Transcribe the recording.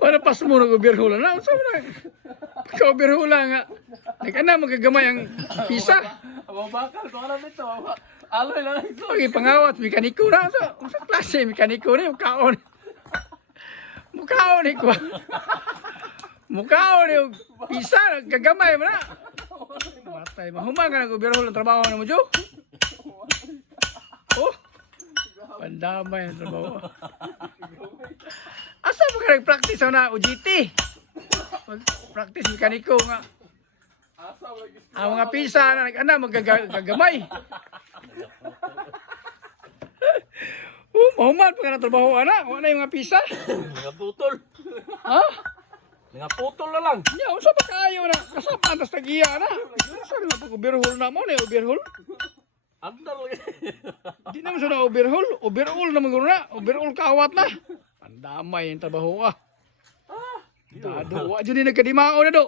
Wala pas mo nag-overhaul na. Unsa man na? Pagka-overhaul nga. Nagana magagamay ang pisa. Mabakal ko alam ito. Aloy lang ito. Pag ipangawat mekaniko na. Unsa klase mekaniko ni mukaon. Mukaon ni ko. Mukaon ni pisa gagamay man na. Matay mahumang ka nag-overhaul ang trabaho na mo, Jo. Oh. Pandamay ang trabaho. Asa mo ka nag-practice na UGT? Mag-practice mekaniko nga. Ang mga pisa na nag-ana magagamay. Mahuman pa ka na trabaho ana. Wala yung mga pisa. Mga putol. Ha? Mga putol na lang. Ya, usa pa kaayo na. Kasama antas tagiya na. Saan nga pag-overhaul na mo na overhaul? Andal lagi. Di naman siya na overhaul. Overhaul naman gano'n na. Overhaul kawat na. Pandamay yung trabaho ah. Dado. Wa dyan yung nagkadimao na do.